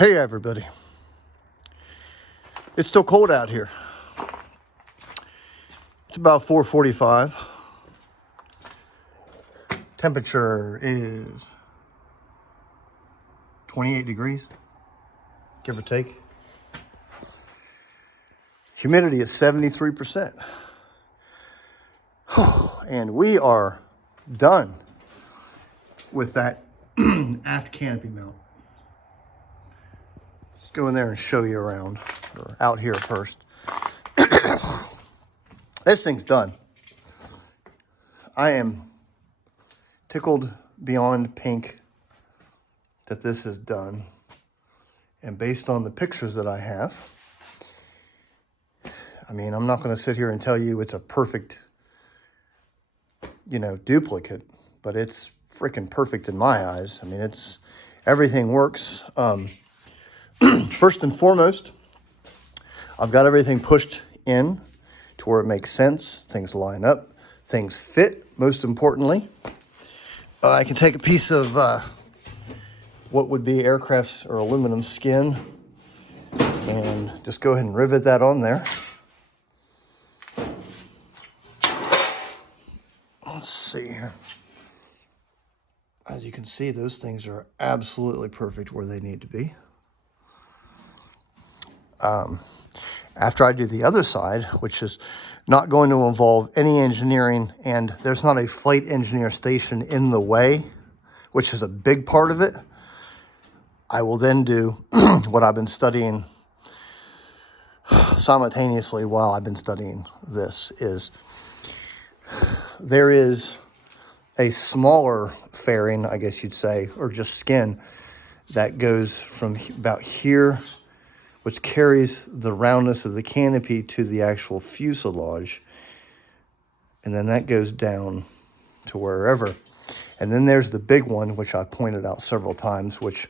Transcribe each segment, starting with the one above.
Hey everybody, it's still cold out here. It's about 4:45. Temperature is 28 degrees, give or take. Humidity is 73%. And we are done with that aft canopy mount. Let's go in there and show you around, or out here first. This thing's done. I am tickled beyond pink that this is done. And based on the pictures that I have, I mean, I'm not going to sit here and tell you it's a perfect, duplicate, but it's freaking perfect in my eyes. I mean, everything works. First and foremost, I've got everything pushed in to where it makes sense. Things line up, things fit, most importantly. I can take a piece of what would be aircraft or aluminum skin and just go ahead and rivet that on there. Let's see here. As you can see, those things are absolutely perfect where they need to be. After I do the other side, which is not going to involve any engineering, and there's not a flight engineer station in the way, which is a big part of it, I will then do what I've been studying simultaneously while I've been studying this. Is there is a smaller fairing, I guess you'd say, or just skin, that goes from about here, which carries the roundness of the canopy to the actual fuselage. And then that goes down to wherever. And then there's the big one, which I pointed out several times, which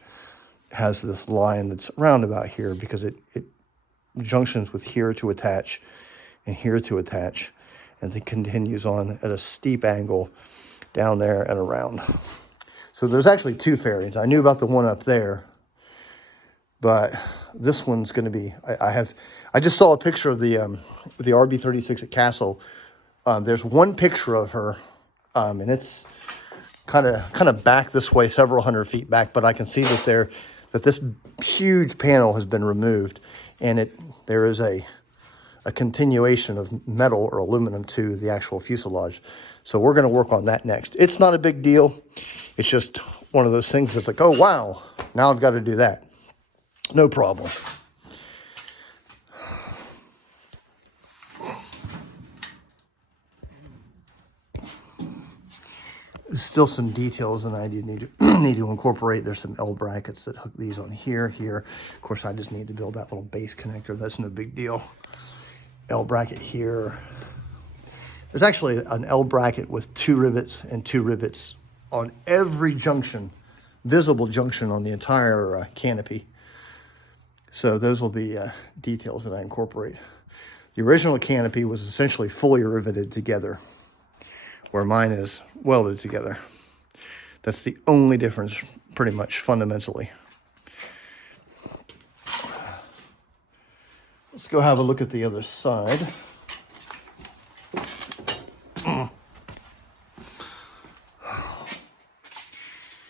has this line that's round about here because it junctions with here to attach and here to attach, and then continues on at a steep angle down there and around. So there's actually two fairings. I knew about the one up there, but this one's going to be, I just saw a picture of the B-36 at Castle. There's one picture of her, and it's kind of back this way, several hundred feet back, but I can see that this huge panel has been removed, and there is a continuation of metal or aluminum to the actual fuselage. So we're going to work on that next. It's not a big deal. It's just one of those things that's like, oh, wow, now I've got to do that. No problem. There's still some details that I do need to incorporate. There's some L brackets that hook these on here. Of course, I just need to build that little base connector. That's no big deal. L bracket here. There's actually an L bracket with two rivets and two rivets on every junction, visible junction on the entire canopy. So those will be details that I incorporate. The original canopy was essentially fully riveted together, where mine is welded together. That's the only difference, pretty much, fundamentally. Let's go have a look at the other side.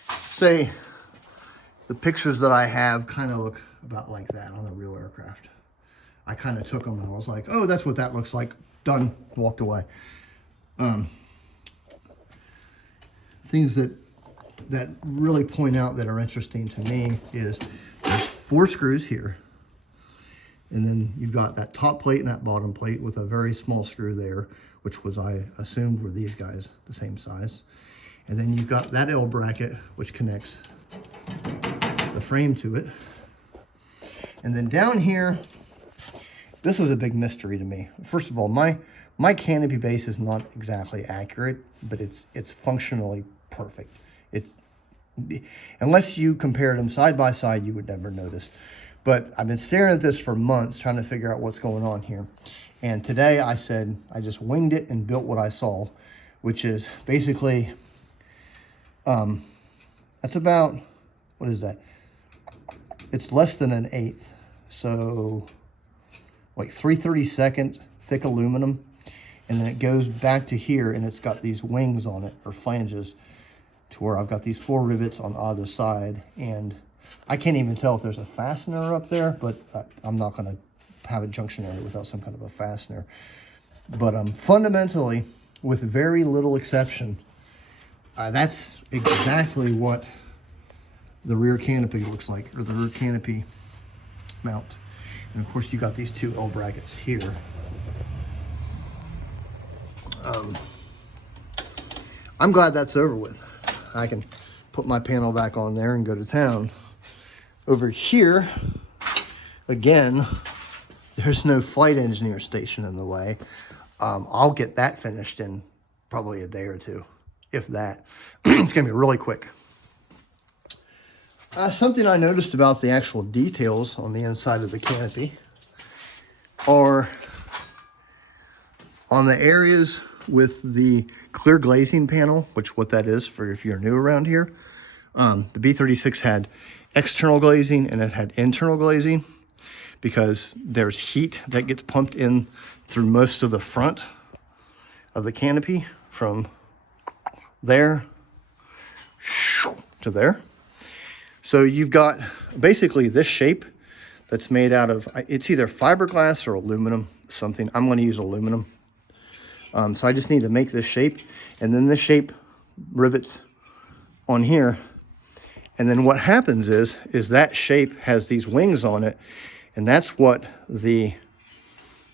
Say the pictures that I have kind of look about like that on a real aircraft. I kind of took them and I was like, oh, that's what that looks like. Done, walked away. Things that really point out that are interesting to me is there's 4 screws here. And then you've got that top plate and that bottom plate with a very small screw there, which was, I assumed, were these guys the same size. And then you've got that L bracket, which connects the frame to it. And then down here, this is a big mystery to me. First of all, my canopy base is not exactly accurate, but it's functionally perfect. Unless you compared them side by side, you would never notice. But I've been staring at this for months, trying to figure out what's going on here. And today I said, I just winged it and built what I saw, which is basically, that's about, what is that? it's less than an eighth. So like 3/32 thick aluminum. And then it goes back to here, and it's got these wings on it, or flanges, to where I've got these 4 rivets on either side. And I can't even tell if there's a fastener up there, but I'm not going to have a junction area without some kind of a fastener. But fundamentally, with very little exception, that's exactly what the rear canopy looks like, or the rear canopy mount. And of course, you got these 2 L brackets here. I'm glad that's over with. I can put my panel back on there and go to town. Over here, again, there's no flight engineer station in the way. I'll get that finished in probably a day or 2, if that. It's gonna be really quick. Something I noticed about the actual details on the inside of the canopy are on the areas with the clear glazing panel, which what that is for if you're new around here. The B-36 had external glazing and it had internal glazing because there's heat that gets pumped in through most of the front of the canopy from there to there. So you've got basically this shape that's made out of, it's either fiberglass or aluminum, something. I'm going to use aluminum. So I just need to make this shape, and then this shape rivets on here. And then what happens is that shape has these wings on it, and that's what the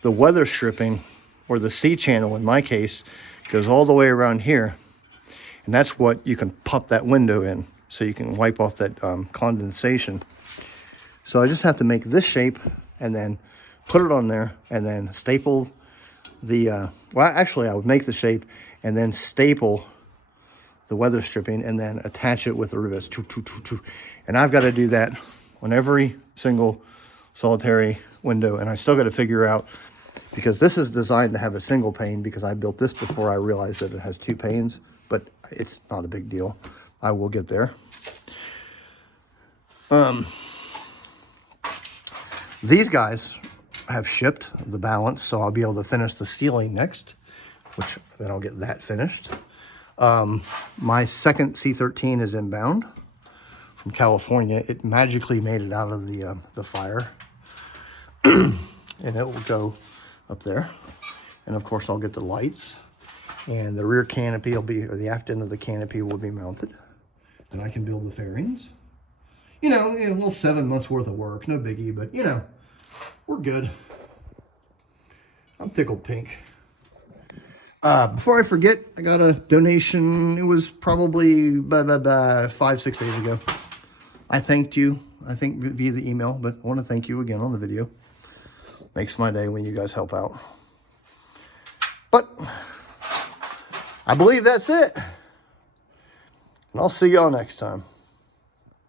weather stripping, or the C channel in my case, goes all the way around here. And that's what you can pop that window in, so you can wipe off that condensation. So I just have to make this shape, and then put it on there, and then staple the, well, actually I would make the shape and then staple the weather stripping and then attach it with the rivets. And I've got to do that on every single solitary window. And I still got to figure out, because this is designed to have a single pane, because I built this before I realized that it has 2 panes, but it's not a big deal. I will get there. These guys have shipped the balance, so I'll be able to finish the ceiling next, which then I'll get that finished. My second C-13 is inbound from California. It magically made it out of the fire, and it will go up there. And of course, I'll get the lights, and the rear canopy will be, or the aft end of the canopy will be mounted, and I can build the fairings. You know, a little 7 months worth of work, no biggie, but you know, we're good. I'm tickled pink. Before I forget, I got a donation. It was probably 5-6 days ago. I thanked you, I think via the email, but I want to thank you again on the video. Makes my day when you guys help out. But I believe that's it. And I'll see y'all next time.